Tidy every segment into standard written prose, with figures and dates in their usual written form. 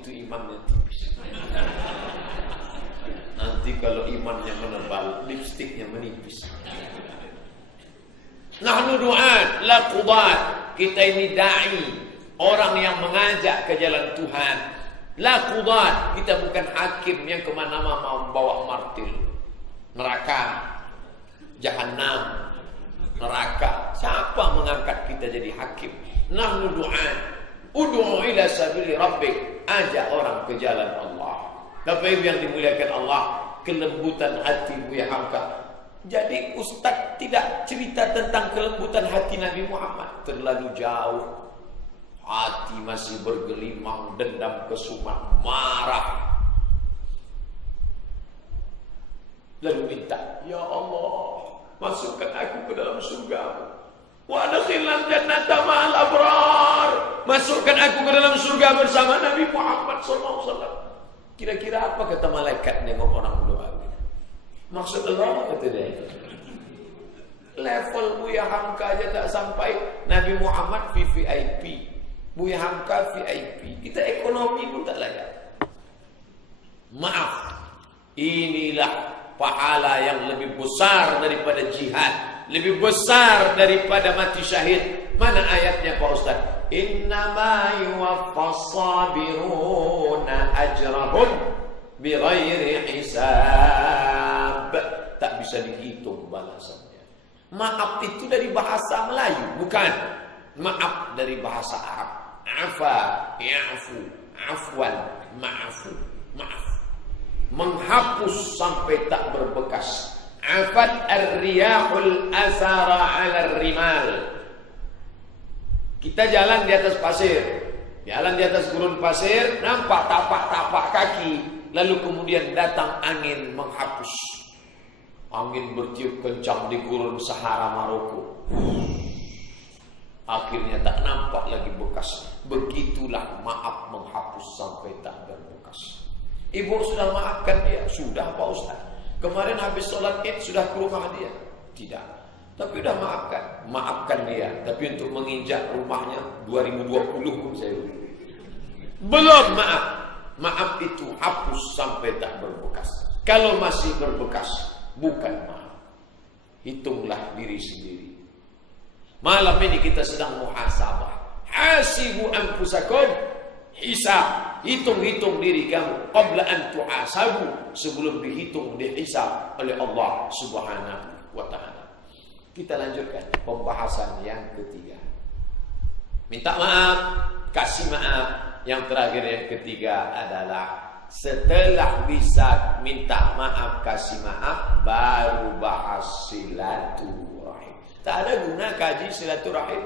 itu imannya tipis. Nanti kalau imannya menebal, lipstiknya menipis. Nahnu du'at la qudat. Kita ini da'i, orang yang mengajak ke jalan Tuhan. La qudat. Kita bukan hakim yang kemana-mana mau membawa martil. Neraka, Jahannam, neraka. Siapa mengangkat kita jadi hakim? Nahnu du'at. Ud'u ila sabili rabbik. Ajak orang ke jalan Allah. Bapak Ibu yang dimuliakan Allah, kelembutan hati Buya Hamka. Jadi Ustaz tidak cerita tentang kelembutan hati Nabi Muhammad. Terlalu jauh. Hati masih bergelimang, dendam, kesumat, marah. Lalu minta, ya Allah, masukkan aku ke dalam surga. Wa adkhilna jannata ma'al abrar. Masukkan aku ke dalam surga bersama Nabi Muhammad SAW. Kira-kira apa kata malaikat nengok orang berdoa? Maksud Allah kata dia. Level Buya Hamka aja tak sampai. Nabi Muhammad VVIP, Buya Hamka VIP. Kita ekonomi pun tak layak. Maaf, inilah pahala yang lebih besar daripada jihad, lebih besar daripada mati syahid. Mana ayatnya Pak Ustaz? Innama yuwaffas sabiruna ajrahum bighairi hisab. Tak bisa dihitung balasannya. Maaf itu dari bahasa Melayu, bukan. Maaf dari bahasa Arab. Afa, ya'fu, afwan, ma'afu, maaf. Menghapus sampai tak berbekas. Afat ar-riyahul asara 'ala rimal. Kita jalan di atas pasir, jalan di atas gurun pasir, nampak tapak-tapak kaki, lalu kemudian datang angin menghapus. Angin bertiup kencang di gurun Sahara Maroko. Akhirnya tak nampak lagi bekas. Begitulah maaf menghapus sampai tak berbekas. Ibu sudah maafkan dia? Sudah Pak Ustaz. Kemarin habis sholat Id sudah ke rumah dia? Tidak. Tapi udah maafkan dia. Tapi untuk menginjak rumahnya 2020 pun saya belum maaf. Maaf itu hapus sampai tak berbekas. Kalau masih berbekas, bukan maaf. Hitunglah diri sendiri. Malam ini kita sedang muhasabah. Hasibu anfusakum. Hisab. Hitung-hitung diri kamu. Qabla an tuhasabu. Sebelum dihitung, dihisab oleh Allah Subhanahu wa ta'ala. Kita lanjutkan pembahasan yang ketiga. Minta maaf, kasih maaf. Yang terakhir yang ketiga adalah setelah bisa minta maaf, kasih maaf, baru bahas silaturahim. Tak ada guna kaji silaturahim.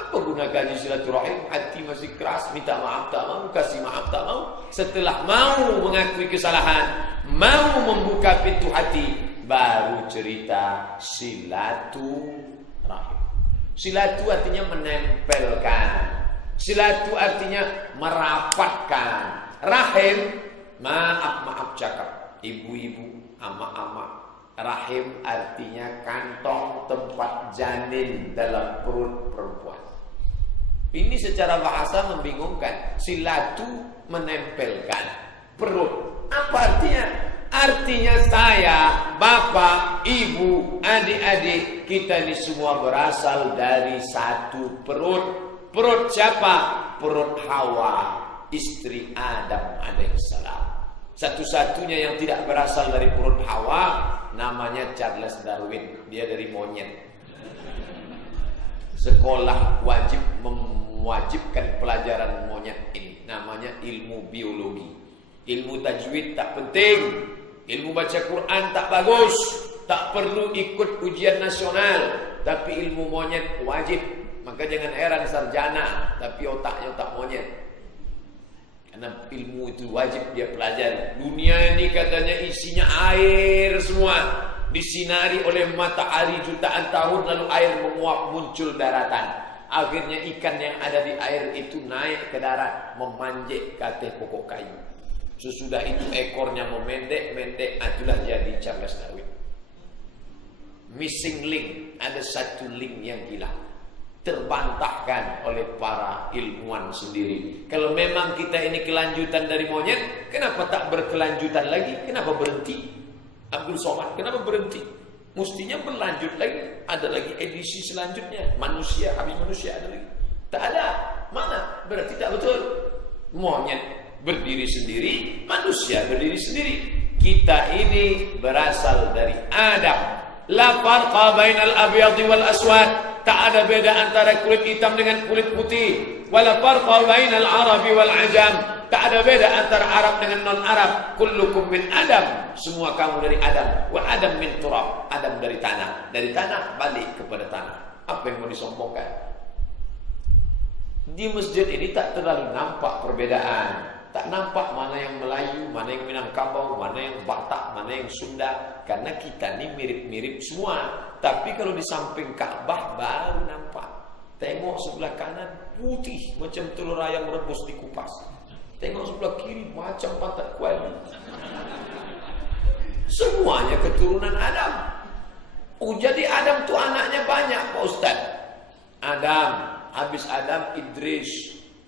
Apa guna kaji silaturahim? Hati masih keras, minta maaf tak mau, kasih maaf tak mau. Setelah mau mengakui kesalahan, mau membuka pintu hati, baru cerita silaturahim. Silatu artinya menempelkan. Silatu artinya merapatkan. Rahim, maaf cakap. Ibu-ibu, ama-ama. Rahim artinya kantong tempat janin dalam perut perempuan. Ini secara bahasa membingungkan. Silatu menempelkan. Perut. Apa artinya? Artinya saya, bapak, ibu, adik-adik, kita ini semua berasal dari satu perut. Perut siapa? Perut Hawa, istri Adam alaihissalam. Satu-satunya yang tidak berasal dari perut Hawa namanya Charles Darwin. Dia dari monyet. Sekolah wajib mewajibkan pelajaran monyet ini. Namanya ilmu biologi. Ilmu tajwid tak penting. Ilmu baca Quran tak bagus. Tak perlu ikut ujian nasional. Tapi ilmu monyet wajib. Maka jangan heran sarjana tapi otaknya otak monyet. Karena ilmu itu wajib dia pelajari. Dunia ini katanya isinya air semua. Disinari oleh matahari jutaan tahun, lalu air menguap muncul daratan. Akhirnya ikan yang ada di air itu naik ke darat, memanjat ke atas pokok kayu. Sesudah itu ekornya memendek-mendek, itulah jadi Charles Darwin. Missing link, ada satu link yang hilang. terbantahkan oleh para ilmuwan sendiri. Kalau memang kita ini kelanjutan dari monyet, kenapa tak berkelanjutan lagi? Kenapa berhenti? Abdul Somad, kenapa berhenti? Mestinya berlanjut lagi. Ada lagi edisi selanjutnya. Manusia, habis manusia ada lagi. Tak ada. Mana? Berarti tak betul. Monyet berdiri sendiri, manusia berdiri sendiri. Kita ini berasal dari Adam. La farqa bainal abyadi wal aswad. Tak ada beda antara kulit hitam dengan kulit putih. Wala farqa bainal arabi wal ajam. Tak ada beda antara Arab dengan non-Arab. Kullukum min Adam. Semua kamu dari Adam. Wa Adam min turab. Adam dari tanah. Dari tanah balik kepada tanah. Apa yang mau disombongkan? Di masjid ini tak terlalu nampak perbedaan. Tak nampak mana yang Melayu, mana yang Minangkabau, mana yang Batak, mana yang Sunda. Karena kita ni mirip-mirip semua. Tapi kalau di samping Ka'bah baru nampak. Tengok sebelah kanan putih macam telur ayam rebus dikupas. Tengok sebelah kiri macam pantat kuali. Semuanya keturunan Adam. Oh, jadi Adam tu anaknya banyak, Pak Ustaz. Adam, habis Adam Idris.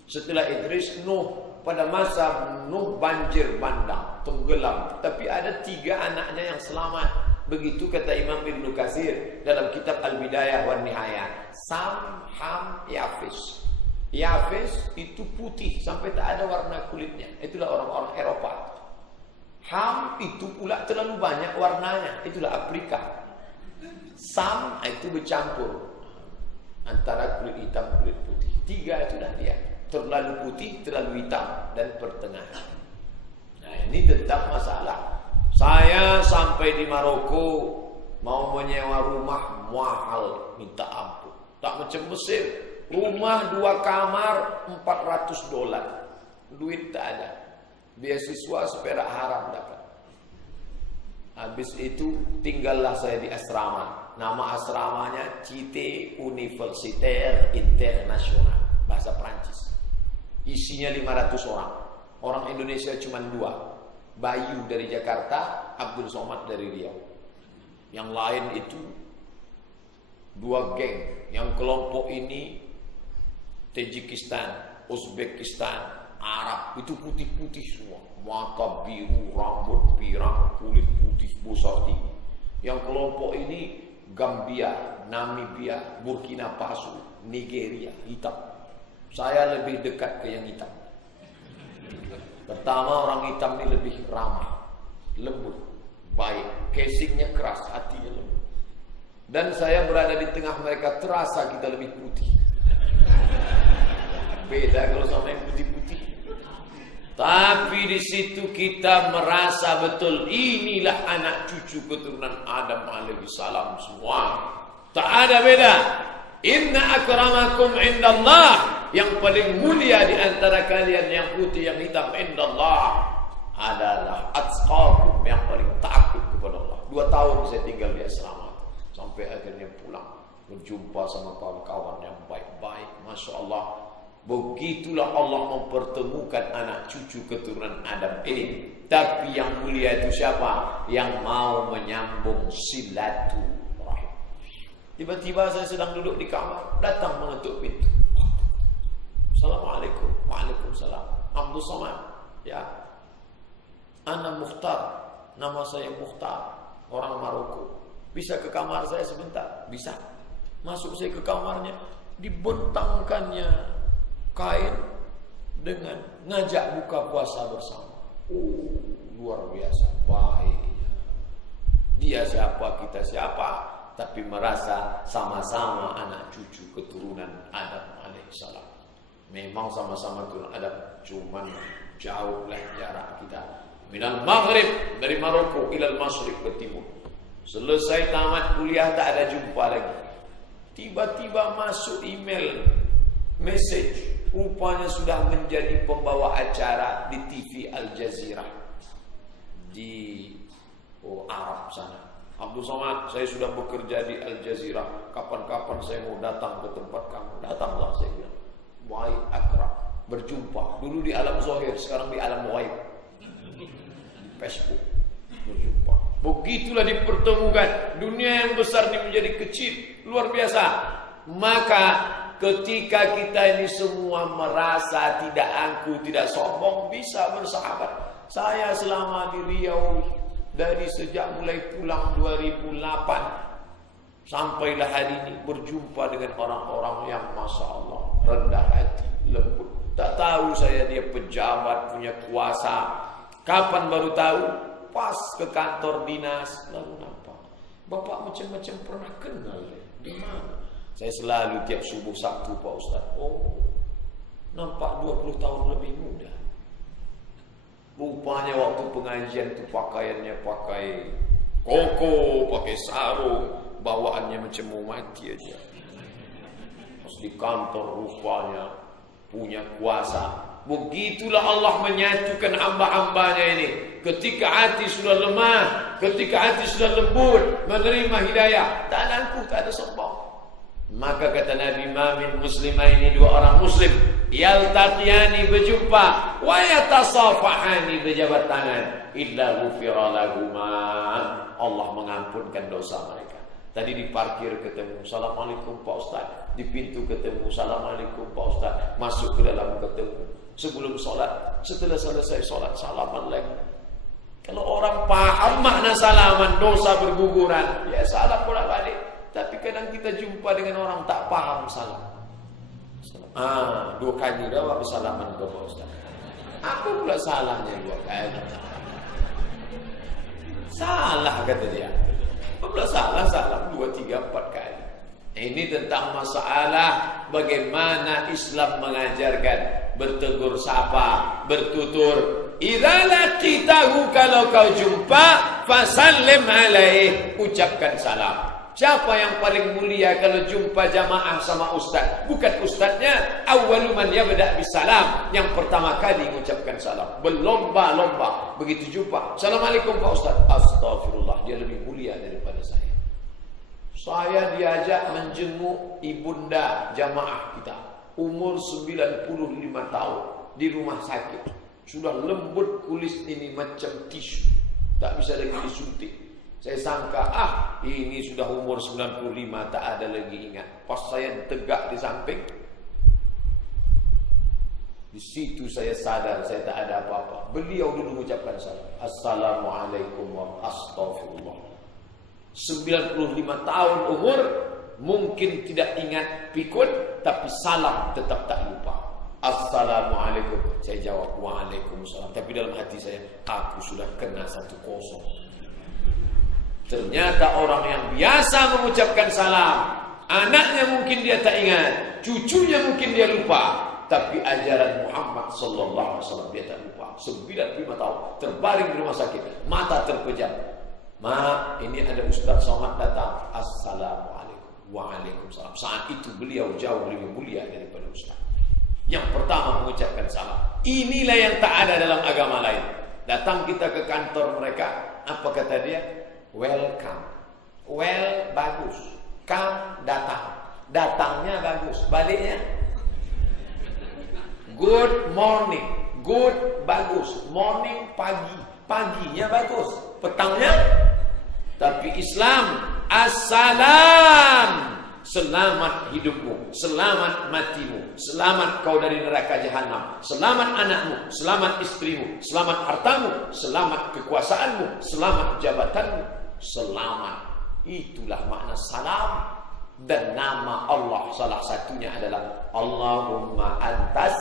Setelah Idris Nuh. Pada masa Nuh banjir bandang, tenggelam. Tapi ada 3 anaknya yang selamat. Begitu kata Imam Ibnu Katsir dalam kitab Al-Bidayah wan Nihayah. Sam, Ham, Yafis. Yafis itu putih sampai tak ada warna kulitnya. Itulah orang-orang Eropa. Ham itu pula terlalu banyak warnanya. Itulah Afrika. Sam itu bercampur antara kulit hitam kulit putih. 3 itulah dia. Terlalu putih, terlalu hitam, dan pertengahan. Nah, ini tentang masalah. Saya sampai di Maroko mau menyewa rumah mahal, minta ampun. Tak macam Mesir. Rumah 2 kamar $400. Duit tak ada. Beasiswa seperak haram dapat. Habis itu tinggallah saya di asrama. Nama asramanya Cité Universitaire International, bahasa Prancis. Isinya 500 orang. Orang Indonesia cuma 2. Bayu dari Jakarta, Abdul Somad dari Riau. Yang lain itu 2 geng. Yang kelompok ini Tajikistan, Uzbekistan, Arab. Itu putih-putih semua. Mata biru, rambut pirang, kulit putih besar tinggi. Yang kelompok ini Gambia, Namibia, Burkina Faso, Nigeria, hitam. Saya lebih dekat ke yang hitam. Pertama, orang hitam ini lebih ramah, lembut, baik, casingnya keras, hatinya lembut. Dan saya berada di tengah mereka, terasa kita lebih putih. Beda kalau sama yang putih-putih. Tapi di situ kita merasa betul inilah anak cucu keturunan Adam alaihissalam semua. Tak ada beda. Inna akramakum indallah, yang paling mulia di antara kalian yang putih yang hitam indallah adalah atqakum, yang paling takut kepada Allah. 2 tahun saya tinggal di asrama sampai akhirnya pulang berjumpa sama kawan-kawan yang baik-baik. Masya Allah, begitulah Allah mempertemukan anak cucu keturunan Adam ini. Tapi yang mulia itu siapa? Yang mau menyambung silaturahim. Tiba-tiba saya sedang duduk di kamar, datang mengetuk pintu. Assalamualaikum. Waalaikumsalam. Abdul Somad. Ya. Ana Mukhtar. Nama saya Mukhtar. Orang Maroko. Bisa ke kamar saya sebentar? Bisa. Masuk saya ke kamarnya, dibentangkannya kain dengan ngajak buka puasa bersama. Oh, luar biasa baiknya. Dia siapa, kita siapa? Tapi merasa sama-sama anak cucu keturunan Adam alaihissalam. Memang sama-sama keturunan Adam, cuman jauhlah jarak kita. Minal Maghrib, dari Maroko ilal Masyriq ke timur. Selesai tamat kuliah tak ada jumpa lagi. Tiba-tiba masuk email, message. Rupanya sudah menjadi pembawa acara di TV Al Jazeera di Arab sana. Abdul Somad, saya sudah bekerja di Al Jazeera. Kapan-kapan saya mau datang ke tempat kamu. Datanglah, saya bilang. Baik, akrab, berjumpa. Dulu di alam zahir, sekarang di alam ghaib. Di Facebook berjumpa. Begitulah dipertemukan. Dunia yang besar ini menjadi kecil, luar biasa. Maka ketika kita ini semua merasa tidak angkuh, tidak sombong, bisa bersahabat. Saya selama di Riau dari sejak mulai pulang 2008 sampailah hari ini berjumpa dengan orang-orang yang Masya Allah rendah hati, lembut. Tak tahu saya dia pejabat, punya kuasa. Kapan baru tahu? Pas ke kantor dinas, lalu nampak. Bapak macam-macam pernah kenal ya? Di mana? Saya selalu tiap subuh Sabtu Pak Ustaz. Oh, nampak 20 tahun lebih muda. Rupanya waktu pengajian itu pakaiannya pakai koko, pakai sarung, bawaannya macam mau mati aja. Pas di kantor rupanya punya kuasa. Begitulah Allah menyatukan hamba-hambanya ini. Ketika hati sudah lemah, ketika hati sudah lembut, menerima hidayah, tak angkuh, tak ada sombong. Maka kata Nabi, "Mamin muslimaini," dua orang muslim, "yaltaqiyani," berjumpa, "wa yatasafahani," berjabat tangan, "illa ghufira lahuma," Allah mengampunkan dosa mereka. Tadi di parkir ketemu, "Assalamualaikum Pak Ustaz." Di pintu ketemu, "Assalamualaikum Pak Ustaz." Masuk ke dalam ketemu. Sebelum sholat, setelah selesai sholat, salaman lagi. Kalau orang paham makna salaman, dosa berguguran, ya salam bolak-balik. Tapi kadang kita jumpa dengan orang tak paham salam. 2 kali dah habis salaman ke Pak Ustaz. Apa pula salahnya 2 kali? Salah kata dia. Apa pula salah 2, 3, 4 kali. Ini tentang masalah bagaimana Islam mengajarkan bertegur sapa, bertutur. Idza laqitahu, kalau kau jumpa, fasallim alaih, ucapkan salam. Siapa yang paling mulia kalau jumpa jamaah sama ustaz? Bukan ustaznya, awwalu man yabda bisalam, yang pertama kali mengucapkan salam. Berlomba-lomba begitu jumpa, "Assalamualaikum Pak Ustaz." Astagfirullah, dia lebih mulia daripada saya. Saya diajak menjenguk ibunda jamaah kita, umur 95 tahun, di rumah sakit. Sudah lembut kulit ini macam tisu, tak bisa lagi disuntik. Saya sangka, ini sudah umur 95, tak ada lagi ingat. Pas saya tegak di samping, di situ saya sadar saya tak ada apa-apa. Beliau dulu mengucapkan salam, "Assalamualaikum warahmatullahi wabarakatuh." 95 tahun umur, mungkin tidak ingat pikun, tapi salam tetap tak lupa. "Assalamualaikum." Saya jawab, "Waalaikumsalam." Tapi dalam hati saya, aku sudah kena 1-0. Ternyata orang yang biasa mengucapkan salam, anaknya mungkin dia tak ingat, cucunya mungkin dia lupa, tapi ajaran Muhammad sallallahu alaihi wasallam dia tak lupa. 95 tahun terbaring di rumah sakit, mata terpejam. "Ma, ini ada Ustaz Somad datang." "Assalamualaikum." "Waalaikumsalam." Saat itu beliau jauh lebih mulia daripada Ustaz. Yang pertama mengucapkan salam. Inilah yang tak ada dalam agama lain. Datang kita ke kantor mereka, apa kata dia? "Welcome." Well, bagus. Come, datang. Datangnya bagus. Baliknya good morning. Good, bagus. Morning, pagi. Paginya bagus. Petangnya. Tapi Islam, assalam, selamat hidupmu, selamat matimu, selamat kau dari neraka jahanam, selamat anakmu, selamat istrimu, selamat hartamu, selamat kekuasaanmu, selamat jabatanmu, selamat. Itulah makna salam. Dan nama Allah salah satunya adalah Allahumma antas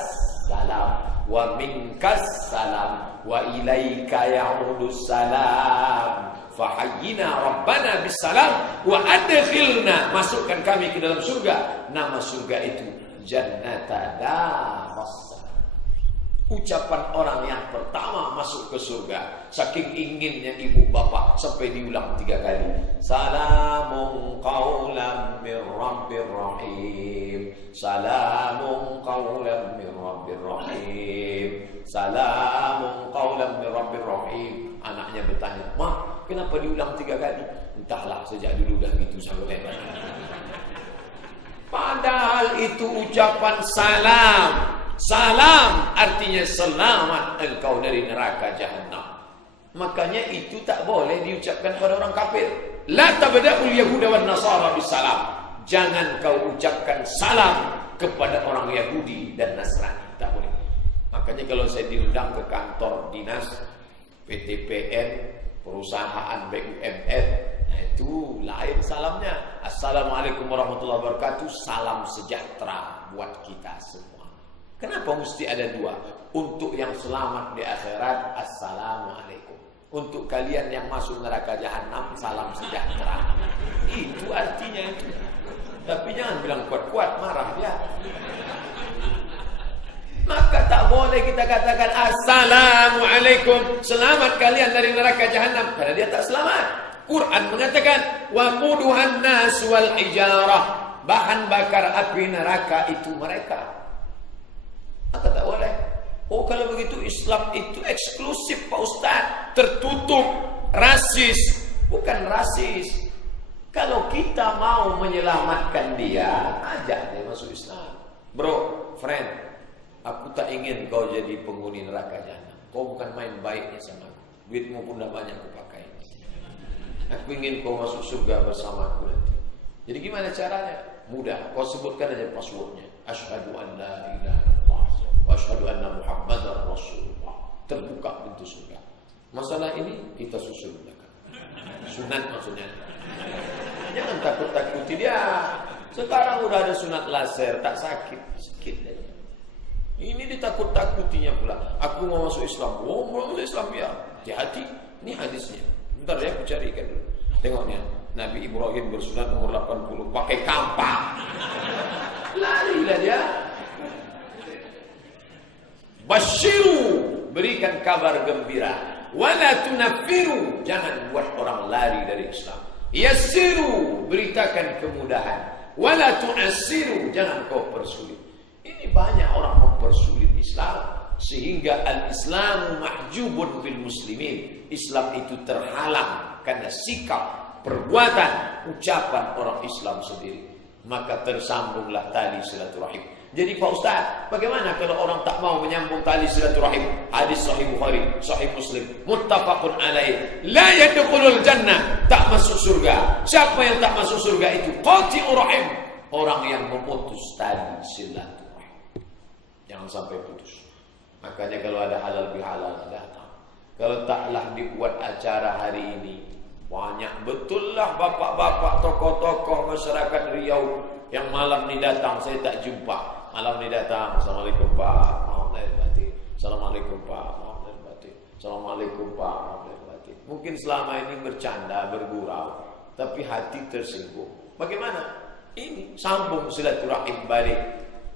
salam wa minkas salam wa ilaika ya'udus salam fahayyina rabbana bisalam wa adkhilna, masukkan kami ke dalam surga. Nama surga itu Jannata Darus. Ucapan orang yang pertama masuk ke surga, saking inginnya ibu bapak sampai diulang 3 kali. Salamun qaulan mir rabbir rahim. Salamun qaulan mir rabbir rahim. Salamun qaulan mir rabbir rahim. Anaknya bertanya, "Ma, kenapa diulang 3 kali?" "Entahlah, sejak dulu dah gitu sampai lepas." Padahal itu ucapan salam. Salam artinya selamat engkau dari neraka jahanam. Makanya itu tak boleh diucapkan pada orang kafir. La tabda'ul yahuda wan nasara bisalam. Jangan kau ucapkan salam kepada orang Yahudi dan Nasrani. Tak boleh. Makanya kalau saya diundang ke kantor dinas, PTPN, perusahaan BUMN, nah itu lain salamnya. Assalamualaikum warahmatullahi wabarakatuh. Salam sejahtera buat kita semua. Kenapa mesti ada dua? Untuk yang selamat di akhirat, assalamualaikum. Untuk kalian yang masuk neraka jahanam, salam sejahtera. Itu artinya itu. Tapi jangan bilang kuat-kuat, marah dia. Maka tak boleh kita katakan assalamualaikum, selamat kalian dari neraka jahanam, karena dia tak selamat. Quran mengatakan waquduhan nas wal hijarah, bahan bakar api neraka itu mereka. Maka tak boleh. Oh, kalau begitu Islam itu eksklusif Pak Ustaz, tertutup, rasis. Bukan rasis. Kalau kita mau menyelamatkan dia, ajak dia masuk Islam. Bro, friend, aku tak ingin kau jadi penghuni neraka jahanam. Kau bukan main baiknya sama aku. Duitmu pun dah banyak aku pakai. Aku ingin kau masuk surga bersama aku nanti. Jadi gimana caranya? Mudah. Kau sebutkan aja passwordnya. Asyhadu an la ilaha illallah wa asyhadu anna Muhammadar Rasulullah. Terbuka pintu surga. Masalah ini kita susul belakang. Sunat maksudnya. Jangan takut-takuti dia. Sekarang udah ada sunat laser, tak sakit, sedikit aja. Ini ditakut-takutinya pula. Aku mau masuk Islam. Oh, mau masuk Islam ya. Hati-hati. Ini hadisnya. Bentar ya, aku carikan dulu. Tengoknya. Nabi Ibrahim bersunat umur 80 pakai kampak. Larilah dia. Basyiru, berikan kabar gembira. Wala tunaffiru, jangan buat orang lari dari Islam. Yassiru, beritakan kemudahan. Wala tu'assiru, jangan kau persulit. Ini banyak orang mempersulit Islam sehingga al-Islamu mahjubun bil muslimin. Islam itu terhalang karena sikap, perbuatan, ucapan orang Islam sendiri. Maka tersambunglah tali silaturahim. Jadi Pak Ustaz, bagaimana kalau orang tak mau menyambung tali silaturahim? Hadis Sahih Bukhari, Sahih Muslim, muttafaqun alaih. La yadkhulul jannah, tak masuk surga. Siapa yang tak masuk surga itu? Qati'ur rahim, orang yang memutus tali silaturahim. Jangan sampai putus. Makanya kalau ada halal bihalal datang. Kalau taklah dibuat acara hari ini, banyak betul lah bapak-bapak, tokoh-tokoh masyarakat Riau yang malam ni datang. Saya tak jumpa. Malam ni datang, assalamualaikum Pak, maaf lahir batin. Assalamualaikum Pak, maaf lahir batin. Assalamualaikum Pak, maaf lahir batin. Mungkin selama ini bercanda, bergurau, tapi hati tersinggung. Bagaimana? Ini sambung silaturahim balik.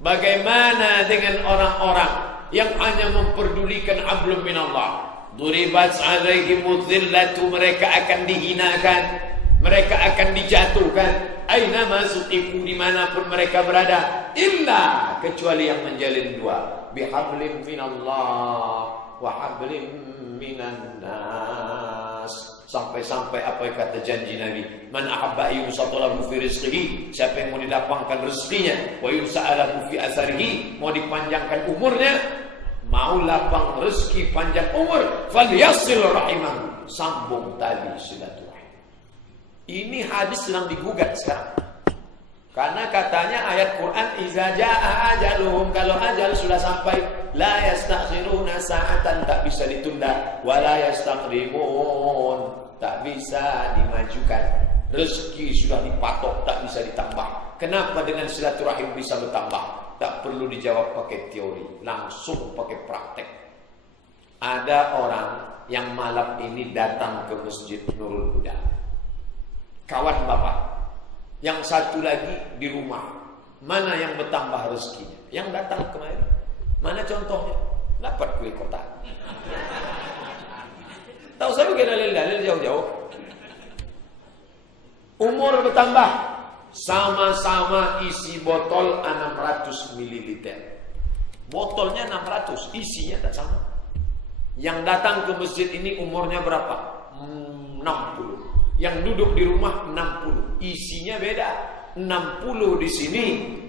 Bagaimana dengan orang-orang yang hanya memperdulikan hablum minallah? Duribat alaihimudz zillatu, mereka akan dihinakan, mereka akan dijatuhkan. Aina masuqifu, dimanapun mereka berada, illa, kecuali yang menjalin dua, bihablim minallah wa hablim minan nas. Sampai-sampai apa yang kata janji Nabi, man ahabba yusatalahu fi rizqihi, siapa yang mau dilapangkan rezekinya, wa yusa'alahu fi asarihi, mau dipanjangkan umurnya, mau lapang rezeki panjang umur, falyasil rahimah, sambung tali silaturahim. Ini hadis sedang digugat sekarang. Karena katanya ayat Quran, iza jaa ajaluhum, kalau ajal sudah sampai, la yastakhiruna sa'atan, tak bisa ditunda, wa la yastaqdimun, tak bisa dimajukan. Rezeki sudah dipatok, tak bisa ditambah. Kenapa dengan silaturahim bisa bertambah? Tak perlu dijawab pakai teori, langsung pakai praktek. Ada orang yang malam ini datang ke Masjid Nurul Huda, kawan bapak. Yang satu lagi di rumah. Mana yang bertambah rezekinya? Yang datang kemarin. Mana contohnya? Dapat kue kotak. Tahu saya bukan dalil-dalil jauh-jauh. Umur bertambah, sama-sama isi botol 600 ml. Botolnya 600, isinya tak sama. Yang datang ke masjid ini umurnya berapa? 60. Yang duduk di rumah 60, isinya beda. 60 di sini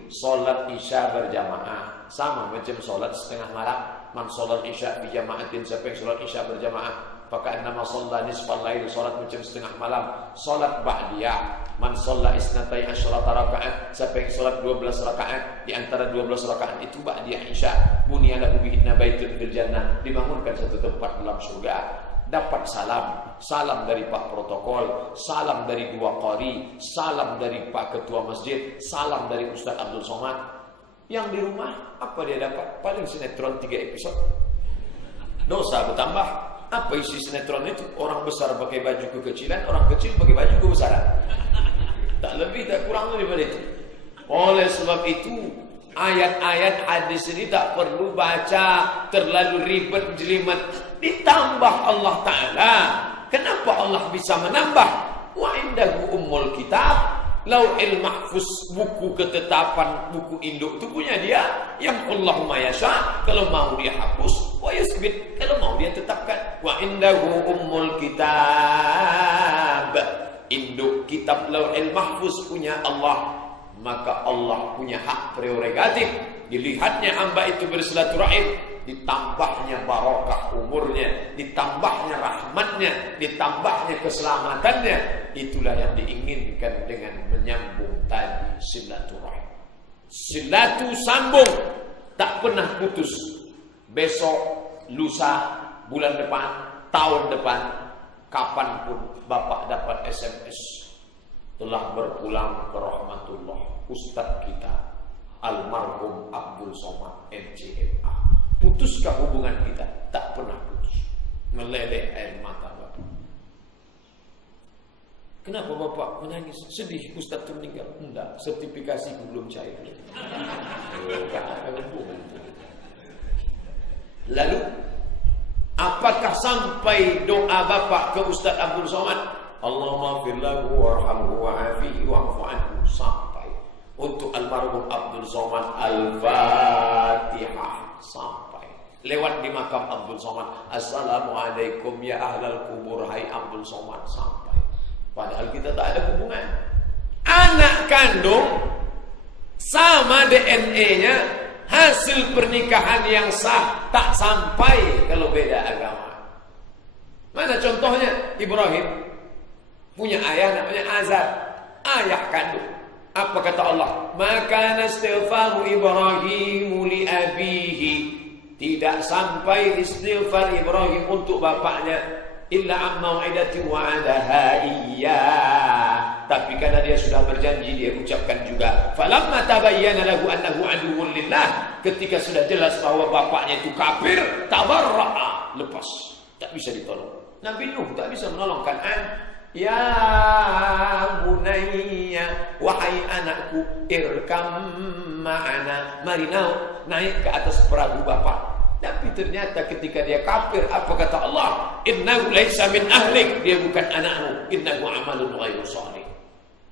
sholat isya berjamaah, sama macam sholat setengah malam. Man sholat isya fi jama'atin, siapa yang sholat isya berjamaah, faka'annama shalla nisfal lail, sholat macam setengah malam. Sholat ba'diyah, man sholla isnatai asyrata rakaat, siapa yang sholat 12 rakaat, di antara 12 rakaat itu ba'diyah isya, bunyalahu bihinna baitun fil jannah, dibangunkan satu tempat dalam surga. Dapat salam dari Pak Protokol, salam dari dua qari, salam dari Pak Ketua Masjid, salam dari Ustaz Abdul Somad. Yang di rumah apa dia dapat? Paling sinetron 3 episode. Dosa bertambah. Apa isi sinetron itu? Orang besar pakai baju kekecilan, orang kecil pakai baju kebesaran. Tak lebih tak kurang daripada itu. Oleh sebab itu, ayat-ayat hadis ini tak perlu baca terlalu ribet jelimet. Ditambah Allah Ta'ala. Kenapa Allah bisa menambah? Wa indahu ummul kitab, Lauhil Mahfuz, buku ketetapan, buku induk itu punya dia. Yang Allahu ma yasha, kalau mau dia hapus, wa yusbit, kalau mau dia tetapkan. Wa indahu ummul kitab, induk kitab Lauhil Mahfuz punya Allah. Maka Allah punya hak prerogatif. Dilihatnya hamba itu bersilaturahim, ditambahnya barokah umurnya, ditambahnya rahmatnya, ditambahnya keselamatannya. Itulah yang diinginkan dengan menyambung tadi silaturahim. Silatu sambung, tak pernah putus. Besok, lusa, bulan depan, tahun depan, kapanpun Bapak dapat SMS, telah berpulang ke rahmatullah Ustadz kita almarhum Abdul Somad MCMA. Putuskah hubungan kita? Tak pernah putus. Meleleh air mata Bapak. Kenapa Bapak menangis? Sedih Ustadz meninggal? Enggak, sertifikasi belum cair. Lalu apakah sampai doa Bapak ke Ustadz Abdul Somad, Allahumma fir lahu warhamhu wa'afihi wa'fu anhu, sampai untuk almarhum Abdul Somad Al-Fatihah, sampai lewat di makam Abdul Somad, Assalamualaikum ya ahlal kubur, hai Abdul Somad, sampai. Padahal kita tak ada hubungan. Anak kandung sama DNA-nya, hasil pernikahan yang sah tak sampai kalau beda agama. Mana contohnya? Ibrahim punya ayah namanya Azar, ayah kandung. Apa kata Allah? Maka istighfaru Ibrahim li abihi, tidak sampai istighfar Ibrahim untuk bapaknya, illa amma wa'idati wa'adaha iyyah, tapi karena dia sudah berjanji dia ucapkan juga. Falamma tabayyana lahu annahu aduwwun lillah, ketika sudah jelas bahwa bapaknya itu kafir, tabarra'a, lepas, tak bisa ditolong. Nabi Nuh tak bisa menolong Kan'an. Ya bunayya, wahai anakku, irkam ma'ana, mari naik ke atas perahu bapak. Tapi ternyata ketika dia kafir, apa kata Allah? Innahu laisa min ahlik, dia bukan anakmu, innahu amalun ghairu shalih.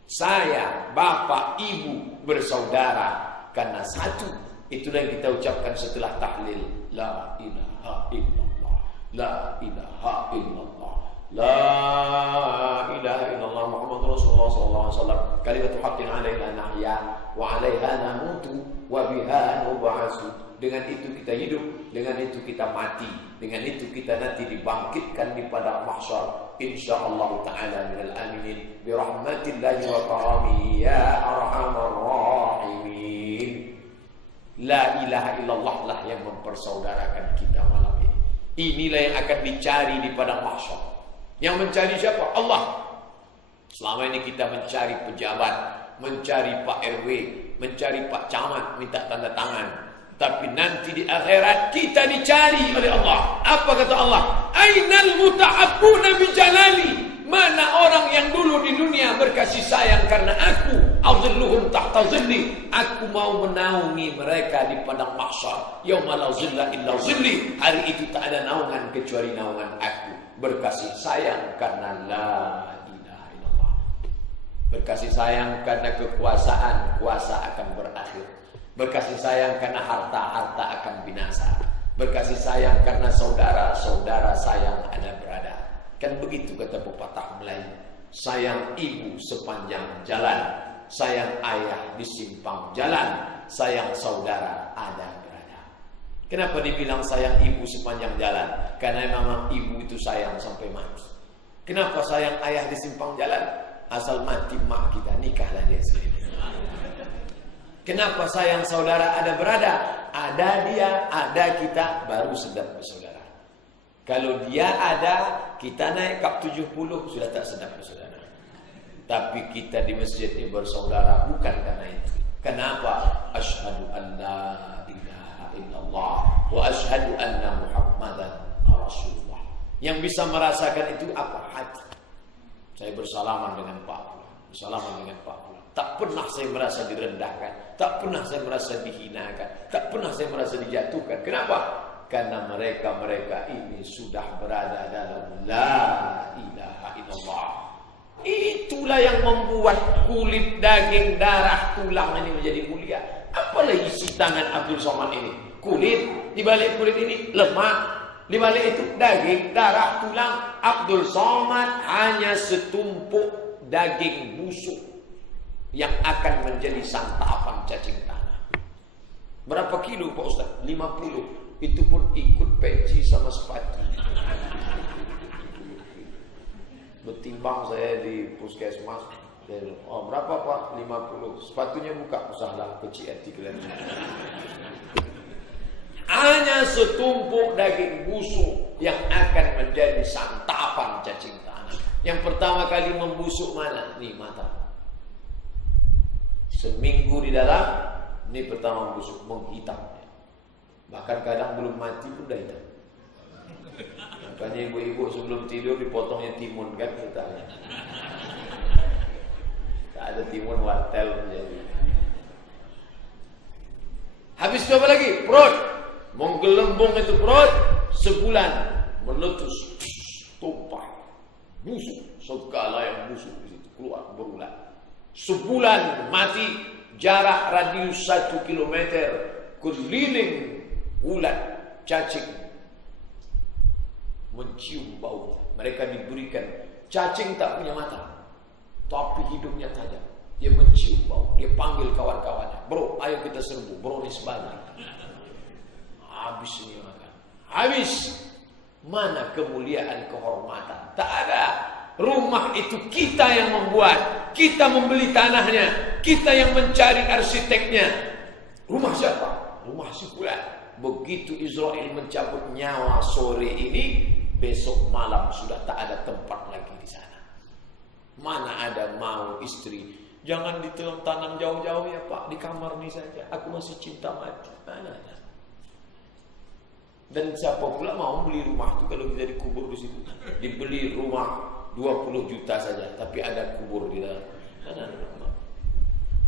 Saya, bapak, ibu bersaudara karena satu. Itulah yang kita ucapkan setelah tahlil, la ilaha illallah, la ilaha illallah, la ilaha illallah Muhammadur Rasulullah sallallahu alaihi wasallam, kalimatu haqqin 'alaina nahya wa 'alaiha namutu wa biha nub'atsu. Dengan itu kita hidup, dengan itu kita mati, dengan itu kita nanti dibangkitkan di padang mahsyar insyaallah taala minal aminin bi rahmatillahi wa karamihi ya arhamar rahimin. La ilaha illallah lah yang mempersaudarakan kita malam ini. Inilah yang akan dicari di padang mahsyar. Yang mencari siapa? Allah. Selama ini kita mencari pejabat, mencari Pak RW, mencari Pak Camat, minta tanda tangan. Tapi nanti di akhirat kita dicari oleh Allah. Apa kata Allah? Ainal muta'abbuna bi jalali. Mana orang yang dulu di dunia berkasih sayang karena aku, adhilluhum tahta dhilli, aku mau menaungi mereka di padang mahsyar. Yauma la zilla illa zilli, hari itu tak ada naungan kecuali naungan aku. Berkasih sayang karena la ilaha illallah. Berkasih sayang karena kekuasaan, kuasa akan berakhir. Berkasih sayang karena harta, harta akan binasa. Berkasih sayang karena saudara, saudara sayang ada berada. Kan begitu kata pepatah Melayu. Sayang ibu sepanjang jalan, sayang ayah di simpang jalan, sayang saudara ada berada. Kenapa dibilang sayang ibu sepanjang jalan? Karena memang ibu itu sayang sampai mati. Kenapa sayang ayah di simpang jalan? Asal mati mak kita, nikahlah dia sendiri. Kenapa sayang saudara ada berada? Ada dia, ada kita, baru sedap bersaudara. Kalau dia ada, kita naik kap 70, sudah tak sedap bersaudara. Tapi kita di masjid ini bersaudara bukan karena itu. Kenapa? Asyhadu an la ilaha illallah wa asyhadu anna Muhammadan Rasulullah. Yang bisa merasakan itu apa? Hati. Saya bersalaman dengan Pak Fulan, bersalaman dengan Pak Fulan. Tak pernah saya merasa direndahkan, tak pernah saya merasa dihinakan, tak pernah saya merasa dijatuhkan. Kenapa? Karena mereka ini sudah berada dalam la ilaha illallah. Itulah yang membuat kulit, daging, darah, tulang ini menjadi mulia. Apalah isi tangan Abdul Somad ini? Kulit, di balik kulit ini lemak, di balik itu daging, darah, tulang. Abdul Somad hanya setumpuk daging busuk yang akan menjadi santapan cacing tanah. Berapa kilo Pak Ustaz? 50. Itu pun ikut peci sama sepatu. Bertimbang saya di puskesmas, oh berapa Pak? 50. Sepatunya buka, usahlah kecil hati kalian. Hanya setumpuk daging busuk yang akan menjadi santapan cacing tanah. Yang pertama kali membusuk mana? Nih mata. Seminggu di dalam, ini pertama membusuk, menghitam. Bahkan kadang belum mati pun dah hitam. Makanya ibu-ibu sebelum tidur dipotongnya timun kan ceritanya. Tak ada timun wartel menjadi. Habis itu apa lagi? Perut. Menggelembung itu perut sebulan meletus, tumpah, busuk, segala yang busuk di situ keluar berulang. Sebulan mati, jarak radius 1 kilometer keliling ulat cacing mencium bau. Mereka diberikan, cacing tak punya mata, tapi hidungnya tajam. Dia mencium bau, dia panggil kawan-kawannya, bro, ayo kita serbu, bro ini sebalik. Habis ini makan, habis. Mana kemuliaan, kehormatan? Tak ada. Rumah itu kita yang membuat, kita membeli tanahnya, kita yang mencari arsiteknya. Rumah siapa? Rumah si fulan. Begitu Israel mencabut nyawa sore ini, besok malam sudah tak ada tempat lagi di sana. Mana ada mau istri, jangan ditanam jauh-jauh ya Pak, di kamar ini saja. Aku masih cinta mati. Mana ada? Dan siapa pula mau beli rumah itu kalau kita dikubur di situ? Dibeli rumah 20 juta saja, tapi ada kubur di dalam. Mana ada rumah?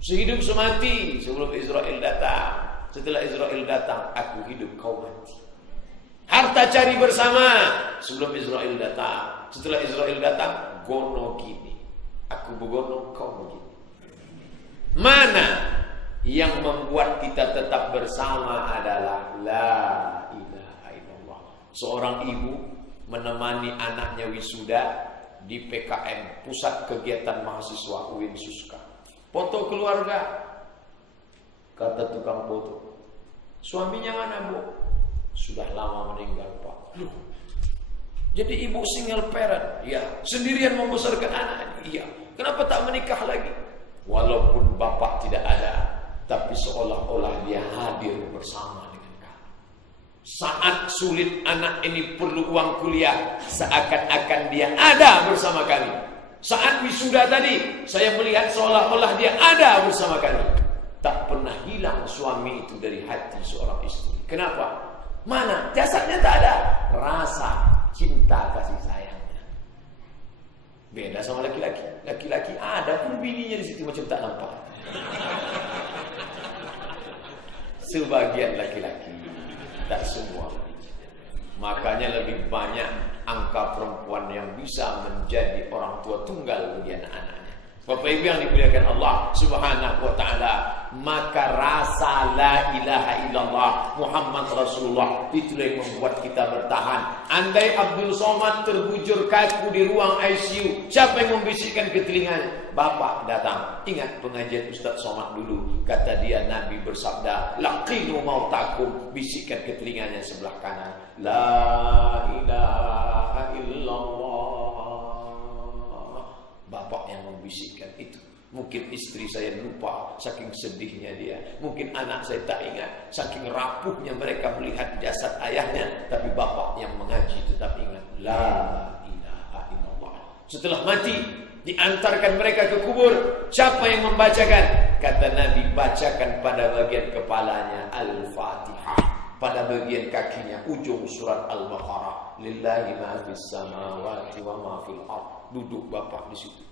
Sehidup semati sebelum Israel datang. Setelah Israel datang, aku hidup, kau mati. Harta cari bersama sebelum Israel datang. Setelah Israel datang, gono gini. Aku begono, kau begini. Mana yang membuat kita tetap bersama adalah la ilaha illallah. Seorang ibu menemani anaknya wisuda di PKM, Pusat Kegiatan Mahasiswa UIN Suska. Foto keluarga. Kata tukang foto, suaminya mana Bu? Sudah lama meninggal Pak. Loh, jadi ibu single parent? Ya. Sendirian membesarkan anak? Iya. Kenapa tak menikah lagi? Walaupun bapak tidak ada, tapi seolah-olah dia hadir bersama dengan kamu. Saat sulit anak ini perlu uang kuliah, seakan-akan dia ada bersama kami. Saat wisuda tadi, saya melihat seolah-olah dia ada bersama kami. Tak pernah hilang suami itu dari hati seorang istri. Kenapa? Mana? Jasadnya tak ada. Rasa cinta kasih sayangnya. Beda sama laki-laki. Laki-laki ada pun bininya di situ macam tak nampak. Sebagian laki-laki, tak semua. Makanya lebih banyak angka perempuan yang bisa menjadi orang tua tunggal bagi anak-anaknya. Bapak Ibu yang dimuliakan Allah Subhanahu wa taala, maka rasa la ilaha illallah Muhammad Rasulullah itulah yang membuat kita bertahan. Andai Abdul Somad terbujur kaku di ruang ICU, siapa yang membisikkan ke telinganya? Bapak datang. Ingat pengajian Ustaz Somad dulu, kata dia Nabi bersabda, laqinu mautakum, bisikkan ke telinganya sebelah kanan, la ilaha illallah. Bapak yang membisikkan itu. Mungkin istri saya lupa saking sedihnya dia. Mungkin anak saya tak ingat saking rapuhnya mereka melihat jasad ayahnya. Tapi bapak yang mengaji tetap ingat la ilaha illallah. Setelah mati diantarkan mereka ke kubur, siapa yang membacakan? Kata Nabi, bacakan pada bagian kepalanya Al-Fatihah, pada bagian kakinya ujung surat Al-Baqarah, lillahi ma fis samawati wa ma fil ardh. Duduk bapak di situ.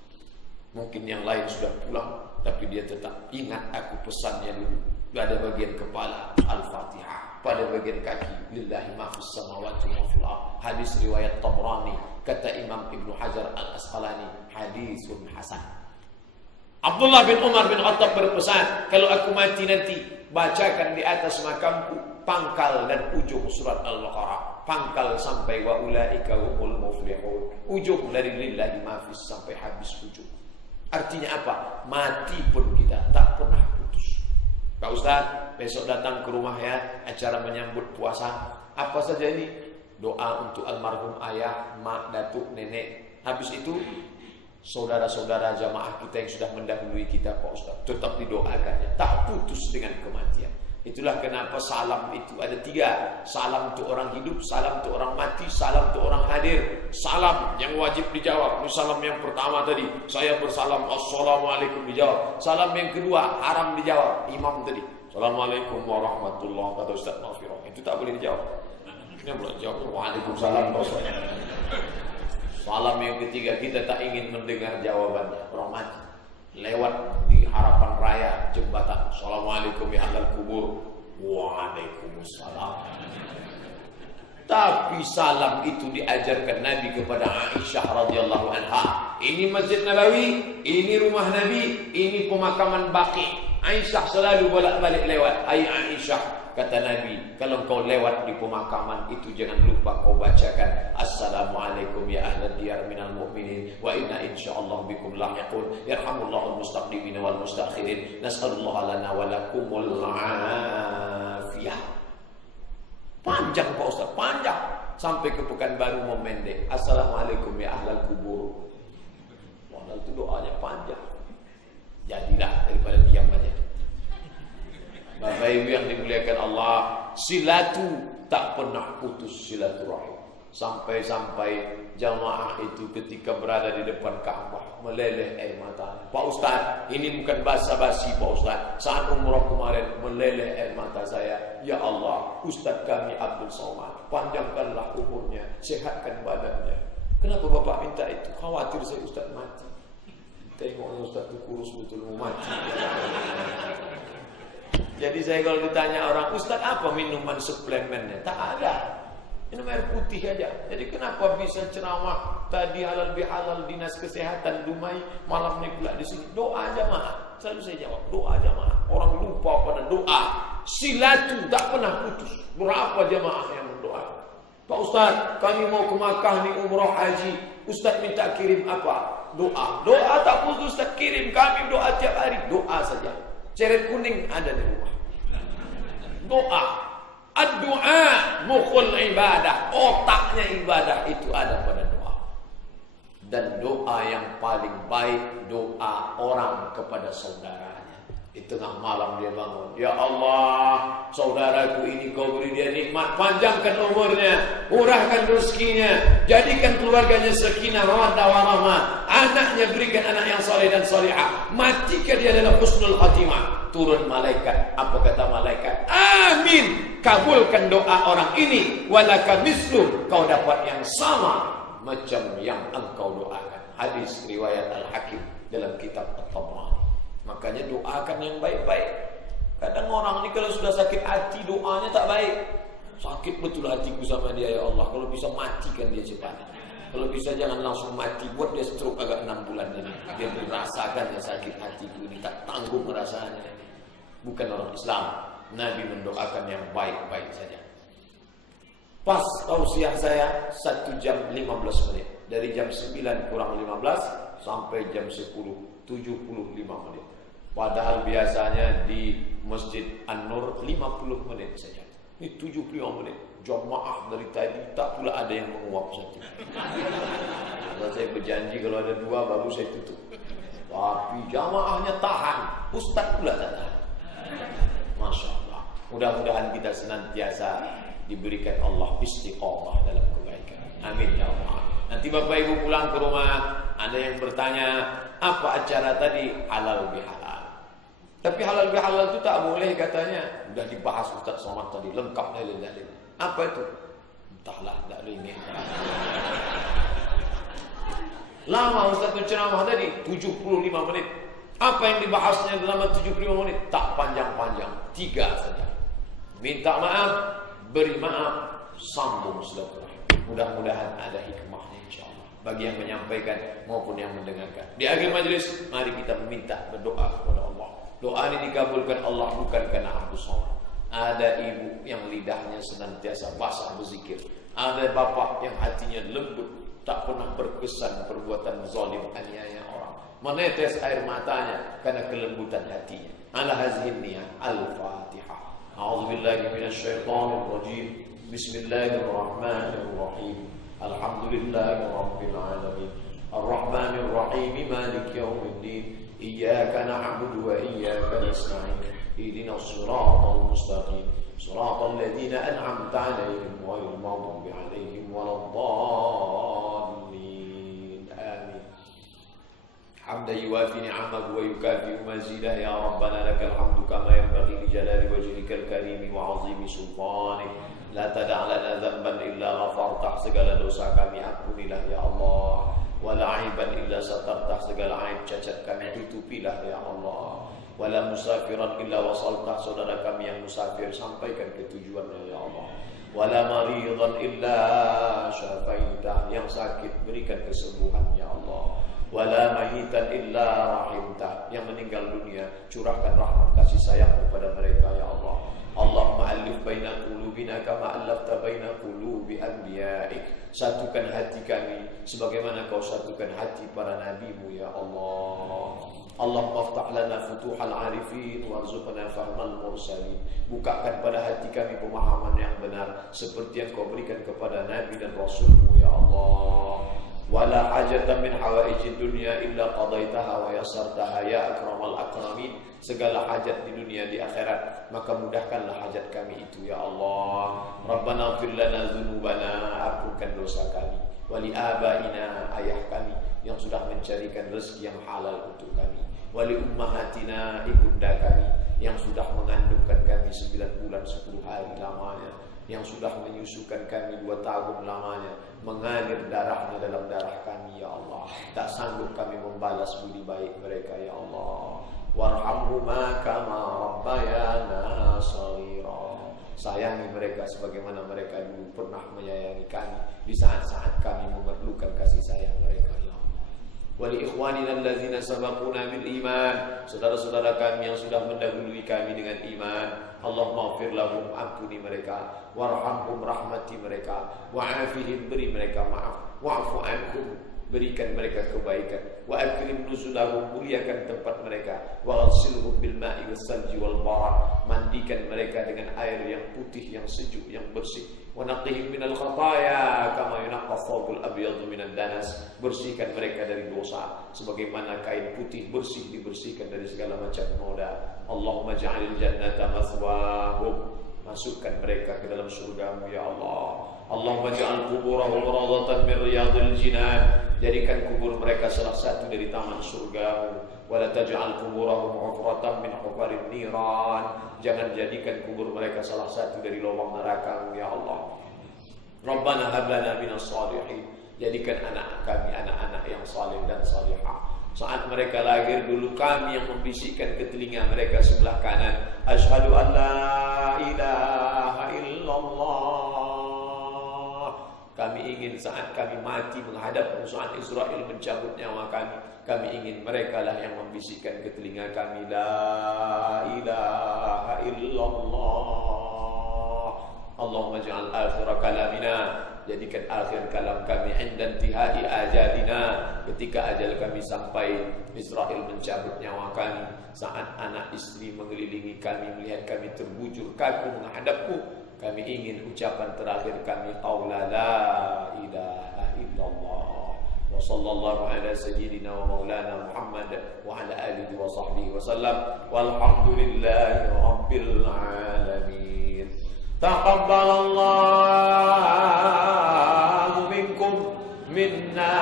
Mungkin yang lain sudah pulang, tapi dia tetap ingat aku pesannya dulu. Pada bagian kepala Al-Fatihah, pada bagian kaki lillahi ma fis samawati wa fil ardh. Hadis riwayat Tabrani, kata Imam Ibnu Hajar Al-Asqalani, hadisun hasan. Abdullah bin Umar bin Khattab berpesan, kalau aku mati nanti, bacakan di atas makamku pangkal dan ujung surat Al-Baqarah. Pangkal sampai wa ulaika humul muflihun. Ujung dari lillahi ma fis sampai habis ujung. Artinya apa? Mati pun kita tak pernah putus. Pak Ustaz, besok datang ke rumah ya, acara menyambut puasa. Apa saja ini? Doa untuk almarhum ayah, mak, datuk, nenek. Habis itu saudara-saudara jamaah kita yang sudah mendahului kita, Pak Ustaz, tetap didoakannya, tak putus dengan kematian. Itulah kenapa salam itu ada 3. Salam untuk orang hidup, salam untuk orang mati, salam untuk orang hadir. Salam yang wajib dijawab. Salam yang pertama tadi, saya bersalam assalamualaikum, dijawab. Salam yang kedua haram dijawab. Imam tadi, assalamualaikum warahmatullahi wabarakatuh, Ustaz Mafiroh, itu tak boleh dijawab. Ini boleh jawab waalaikumsalam. Salam yang ketiga kita tak ingin mendengar jawabannya. Orang mati lewat di harapan raya jembatan, assalamualaikum ya ahlal kubur, waalaikumsalam. Tapi salam itu diajarkan Nabi kepada Aisyah radhiyallahu anha. Ini Masjid Nabawi, ini rumah Nabi, ini pemakaman Baqi. Aisyah selalu bolak-balik lewat. Hai Aisyah, kata Nabi, kalau kau lewat di pemakaman itu jangan lupa kau bacakan assalamualaikum ya ahlad diyar minal mu'minin wa inna insyaallah bikum lahiqun yarhamullahul mustaqdimin wal mustakhirin nas'alullaha lana wa lakumul afiyah. Panjang Pak Ustaz, panjang sampai ke Pekanbaru memendek. Assalamualaikum ya ahlal kubur. Padahal itu doanya panjang. Jadilah daripada diam aja. Bapak Ibu yang dimuliakan Allah, silatu tak pernah putus silaturahim. Sampai-sampai jamaah itu ketika berada di depan Ka'bah meleleh air mata. Pak Ustaz, ini bukan basa-basi Pak Ustaz. Saat umrah kemarin meleleh air mata saya. Ya Allah, Ustaz kami Abdul Somad, panjangkanlah umurnya, sehatkan badannya. Kenapa Bapak minta itu? Khawatir saya Ustaz mati. Tengoknya Ustaz itu kurus betul mau mati. Jadi saya kalau ditanya orang, Ustaz apa minuman suplemennya? Tak ada. Minum air putih aja. Jadi kenapa bisa ceramah tadi halal bihalal dinas kesehatan Dumai, malam ini pula di sini doa jamaah. Selalu saya jawab doa jamaah. Orang lupa pada doa. Silatu tak pernah putus. Berapa jamaah yang berdoa? Pak Ustaz, kami mau ke Makkah nih umrah haji. Ustaz minta kirim apa? Doa. Doa tak putus Ustaz, kirim kami doa tiap hari. Doa saja. Ceret kuning ada di rumah. Doa. Ad-du'a mukhul ibadah. Otaknya ibadah itu ada pada doa. Dan doa yang paling baik doa orang kepada saudaranya. Di tengah malam dia bangun, ya Allah, saudaraku ini kau beri dia nikmat, panjangkan umurnya, murahkan rezekinya, jadikan keluarganya sakinah mawaddah warahmah, anaknya berikan anak yang saleh dan salihah, matikan dia dalam husnul khatimah. Turun malaikat, apa kata malaikat? Amin, kabulkan doa orang ini, walaka mislu, kau dapat yang sama macam yang engkau doakan. Hadis riwayat Al-Hakim dalam kitab At-Tabrani. Makanya doakan yang baik-baik. Kadang orang ini kalau sudah sakit hati doanya tak baik. Sakit betul hatiku sama dia ya Allah. Kalau bisa matikan dia cepat. Kalau bisa jangan langsung mati. Buat dia stroke agak 6 bulan ini. Dia merasakan ya sakit hatiku ini. Tak tanggung rasanya. bukan orang Islam. Nabi mendoakan yang baik-baik saja. Pas tausiah saya 1 jam 15 menit. Dari jam 9 kurang 15 sampai jam 10, 75 menit. Padahal biasanya di Masjid An-Nur 50 menit saja. Ini 75 menit. Jamaah dari tadi tak pula ada yang menguap satu. Kalau saya berjanji kalau ada 2 baru saya tutup. Tapi jamaahnya tahan. Ustaz pula tak tahan. Masya Allah. Mudah-mudahan kita senantiasa diberikan Allah istiqamah dalam kebaikan. Amin ya Allah. Nanti Bapak Ibu pulang ke rumah, ada yang bertanya, apa acara tadi? Halal bihalal. Tapi halal bihalal itu tak boleh katanya. Sudah dibahas Ustaz Somad tadi, lengkap dalil-dalil. Apa itu? Entahlah, tak ringin. Lama Ustaz itu ceramah tadi, 75 menit. Apa yang dibahasnya dalam 75 menit? Tak panjang-panjang, 3 saja. Minta maaf, beri maaf, sambung silaturahim. Mudah-mudahan ada hikmahnya insyaallah bagi yang menyampaikan maupun yang mendengarkan. Di akhir majelis, mari kita meminta berdoa kepada Allah. Doa ini dikabulkan Allah bukan karena Abdul Somad. Ada ibu yang lidahnya senantiasa basah berzikir. Ada bapak yang hatinya lembut, tak pernah berkesan perbuatan zalim aniaya orang. Menetes air matanya karena kelembutan hatinya. Ala hazihi niyah. Al-Fatihah. A'udzubillahi minasyaitonir rajim. Bismillahirrahmanirrahim. Alhamdulillahi rabbil alamin. Ar-Rahmanir Rahim. Maliki yaumiddin. Iyyaka na'budu wa iyyaka nasta'in. Ihdinas siratal mustaqim. Siratal ladzina an'amta 'alaihim ghairil maghdubi 'alaihim waladdallin. Amin. Hamdan yuwafi ni'amahu wa yukafi mazidah. Ya Rabbana lakal hamdu kama yanbaghi li jalali wajhikal karim wa 'azimi sultanik. La tada' lana dhanban illa ghafartah. Segala dosa kami ampunilah ya Allah. Wala aiban illa satartah. Segala aib cacat kami tutupilah ya Allah. Wala musafiran illa wasaltah. Saudara kami yang musafir sampaikan ke tujuannya ya Allah. Wala maridan illa syafaitah. Yang sakit berikan kesembuhan ya Allah. Wala mayitan illa rahimtah. Yang meninggal dunia curahkan rahmat kasih sayang kepada mereka ya Allah. Allahumma alif baina qulubina kama allafta baina qulubi anbiya'ik. Satukan hati kami sebagaimana kau satukan hati para nabimu ya Allah. Allahumma aftah lana futuhal arifin warzuqna fahmal mursalin. Bukakan pada hati kami pemahaman yang benar seperti yang kau berikan kepada nabi dan rasulmu ya Allah. Wala hajatan min hawaijid dunya illa qadaitaha wa yassartaha ya akramal akramin. Segala hajat di dunia di akhirat maka mudahkanlah hajat kami itu ya Allah. Rabbana ighfir lana dzunubana. Ampunkan dosa kami. Wali abaina, ayah kami yang sudah mencarikan rezeki yang halal untuk kami. Wali ummahatina, ibunda kami yang sudah mengandungkan kami 9 bulan 10 hari lamanya, yang sudah menyusukan kami 2 tahun lamanya, mengalir darahnya dalam darah kami ya Allah. Tak sanggup kami membalas budi baik mereka ya Allah. Warhamhuma kama rabbayana shaghira. Sayangi mereka sebagaimana mereka dulu pernah menyayangi kami di saat-saat kami memerlukan kasih sayang mereka ya Allah. Wa li ikhwanina allazina sabaquna bil iman. Saudara-saudara kami yang sudah mendahului kami dengan iman, Allahumma ighfir lahum, ampuni mereka, warhamhum, rahmati mereka, wa'afihim, beri mereka maaf, wa'fu anhum, berikan mereka kebaikan, wa akrim nuzulahum, muliakan tempat mereka, wa ghsilhum bil ma'i was salji wal barad, mandikan mereka dengan air yang putih, yang sejuk, yang bersih, wa naqihim minal khataaya kama yunaqqa thawbul abyad minan danas, bersihkan mereka dari dosa sebagaimana kain putih bersih dibersihkan dari segala macam noda. Allahumma ja'alil jannata mathwahum, masukkan mereka ke dalam surga-Mu ya Allah. Allahumma ja'al kuburahum rawdatan min riyadil jinan, jadikan kubur mereka salah satu dari taman surga-Mu. Wala taj'al kuburahum hufratan min hufarin niran, jangan jadikan kubur mereka salah satu dari lubang neraka ya Allah. Rabbana hab lana minas shalihin, jadikan anak kami anak-anak yang saleh dan salihah. Saat mereka lahir dulu kami yang membisikkan ke telinga mereka sebelah kanan, asyhadu an la ilaha illallah. Kami ingin saat kami mati menghadap musuhan Israel mencabut nyawa kami. Kami ingin mereka lah yang membisikkan ke telinga kami, La ilaha illallah. Allahumma ja'al akhir kalamina, jadikan akhir kalam kami inda intihai ajalina, ketika ajal kami sampai Israel mencabut nyawa kami. Saat anak istri mengelilingi kami, melihat kami terbujur kaku menghadapmu, kami ingin ucapan terakhir kami qaula la ilaha illallah. Wa sallallahu ala sayyidina wa maulana Muhammad wa ala alihi wa sahbihi wa sallam. Walhamdulillahi rabbil alamin. Taqabbalallahu minkum minna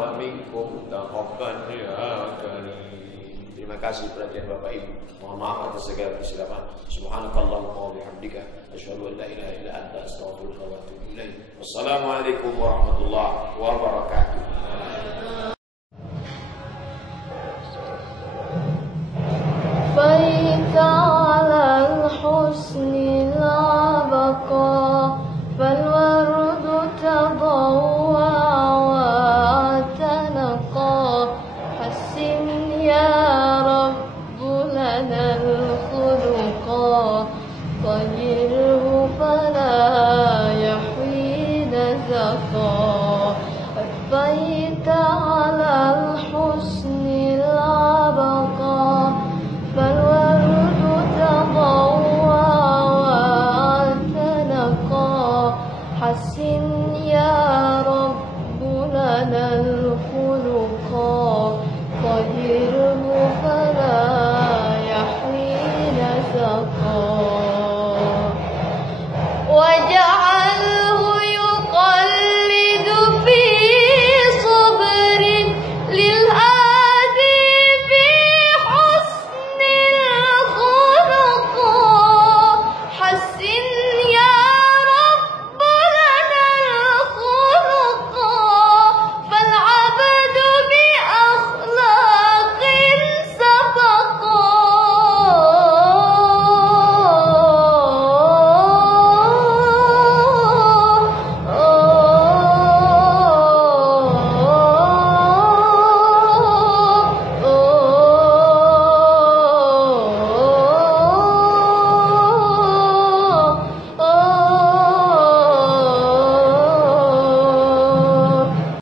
wa minkum taqabbal ya karim. Terima kasih perhatian Bapak Ibu. Mohon maaf atas segala kesilapan. Subhanakallahumma wa bihamdika asyhadu an la ilaha illa anta astaghfiruka wa atubu ilaik. Wassalamualaikum warahmatullahi wabarakatuh. Faika 'alal husni la baqa fal wardu tadawwa wa tanaqa hassin ya rabbu lana al-khuluqa tayyirhu fala yahwid zaqa faika 'alal husni la baqa فالورد تضوى وتنقى حسن يا رب لنا الخلقا طهر